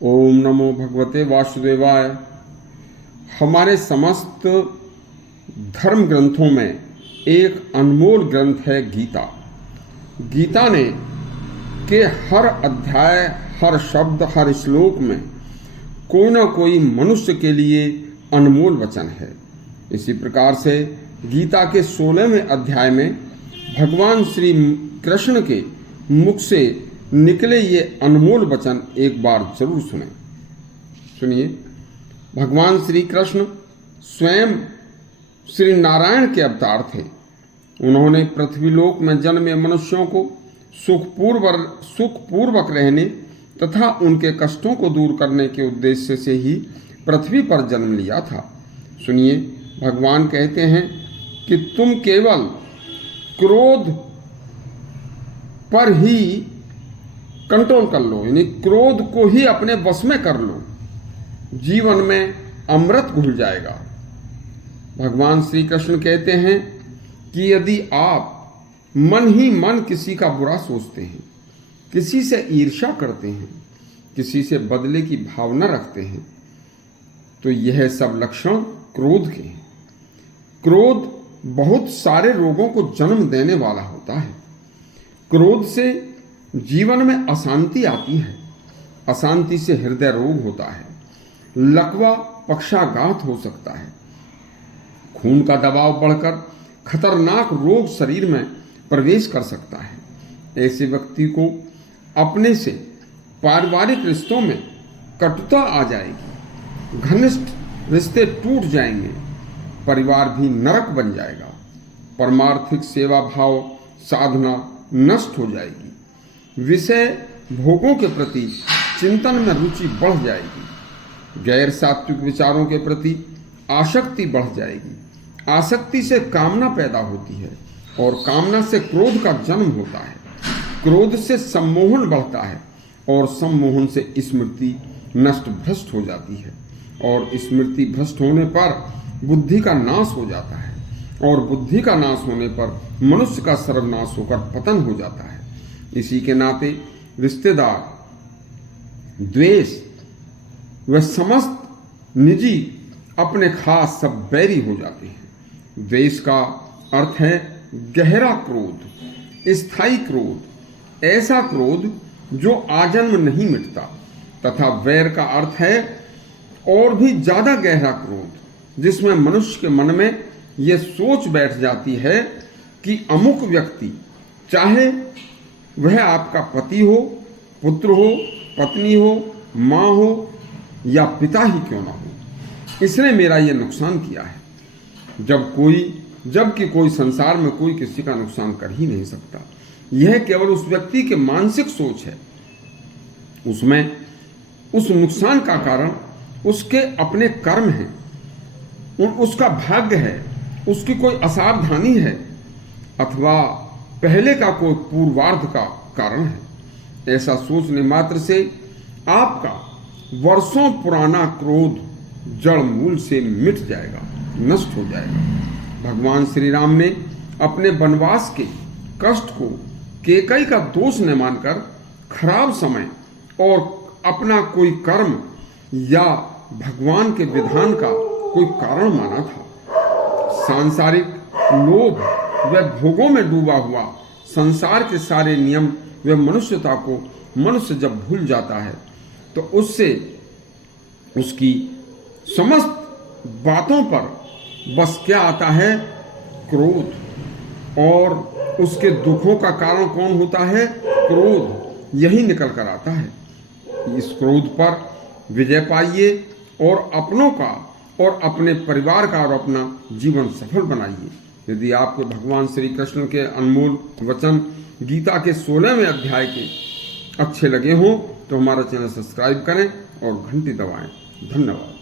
ओम नमो भगवते वासुदेवाय। हमारे समस्त धर्म ग्रंथों में एक अनमोल ग्रंथ है गीता। गीता ने के हर अध्याय, हर शब्द, हर श्लोक में कोई ना कोई मनुष्य के लिए अनमोल वचन है। इसी प्रकार से गीता के 16वें अध्याय में भगवान श्री कृष्ण के मुख से निकले ये अनमोल वचन एक बार जरूर सुनिए। भगवान श्री कृष्ण स्वयं श्री नारायण के अवतार थे। उन्होंने पृथ्वीलोक में जन्मे मनुष्यों को सुखपूर्वक रहने तथा उनके कष्टों को दूर करने के उद्देश्य से ही पृथ्वी पर जन्म लिया था। सुनिए, भगवान कहते हैं कि तुम केवल क्रोध पर ही कंट्रोल कर लो, यानी क्रोध को ही अपने वश में कर लो, जीवन में अमृत घुल जाएगा। भगवान श्री कृष्ण कहते हैं कि यदि आप मन ही मन किसी का बुरा सोचते हैं, किसी से ईर्ष्या करते हैं, किसी से बदले की भावना रखते हैं, तो यह सब लक्षण क्रोध के हैं। क्रोध बहुत सारे रोगों को जन्म देने वाला होता है। क्रोध से जीवन में अशांति आती है, अशांति से हृदय रोग होता है, लकवा पक्षाघात हो सकता है, खून का दबाव बढ़कर खतरनाक रोग शरीर में प्रवेश कर सकता है। ऐसे व्यक्ति को अपने से पारिवारिक रिश्तों में कटुता आ जाएगी, घनिष्ठ रिश्ते टूट जाएंगे, परिवार भी नरक बन जाएगा, परमार्थिक सेवा भाव साधना नष्ट हो जाएगी, विषय भोगों के प्रति चिंतन में रुचि बढ़ जाएगी, गैर सात्विक विचारों के प्रति आसक्ति बढ़ जाएगी, आसक्ति से कामना पैदा होती है और कामना से क्रोध का जन्म होता है, क्रोध से सम्मोहन बढ़ता है और सम्मोहन से स्मृति नष्ट भ्रष्ट हो जाती है और स्मृति भ्रष्ट होने पर बुद्धि का नाश हो जाता है और बुद्धि का नाश होने पर मनुष्य का सर्वनाश होकर पतन हो जाता है। इसी के नाते रिश्तेदार, द्वेष व समस्त निजी अपने खास सब बैरी हो जाते हैं। द्वेष का अर्थ है गहरा क्रोध, स्थायी क्रोध, ऐसा क्रोध जो आजन्म नहीं मिटता, तथा वैर का अर्थ है और भी ज्यादा गहरा क्रोध, जिसमें मनुष्य के मन में यह सोच बैठ जाती है कि अमुक व्यक्ति, चाहे वह आपका पति हो, पुत्र हो, पत्नी हो, माँ हो या पिता ही क्यों ना हो, इसने मेरा यह नुकसान किया है। जबकि कोई संसार में कोई किसी का नुकसान कर ही नहीं सकता। यह केवल उस व्यक्ति के मानसिक सोच है। उसमें उस नुकसान का कारण उसके अपने कर्म हैं, उसका भाग्य है, उसकी कोई असावधानी है अथवा पहले का कोई पूर्वार्ध का कारण है। ऐसा सोचने मात्र से आपका वर्षों पुराना क्रोध जड़ मूल से मिट जाएगा, नष्ट हो जाएगा। भगवान श्री राम ने अपने वनवास के कष्ट को केकई का दोष न मानकर खराब समय और अपना कोई कर्म या भगवान के विधान का कोई कारण माना था। सांसारिक लोभ व भोगों में डूबा हुआ संसार के सारे नियम व मनुष्यता को मनुष्य जब भूल जाता है तो उससे उसकी समस्त बातों पर बस क्या आता है? क्रोध। और उसके दुखों का कारण कौन होता है? क्रोध। यही निकल कर आता है। इस क्रोध पर विजय पाइए और अपनों का और अपने परिवार का और अपना जीवन सफल बनाइए। यदि आपको भगवान श्री कृष्ण के अनमोल वचन गीता के 16वें अध्याय के अच्छे लगे हों तो हमारा चैनल सब्सक्राइब करें और घंटी दबाएं। धन्यवाद।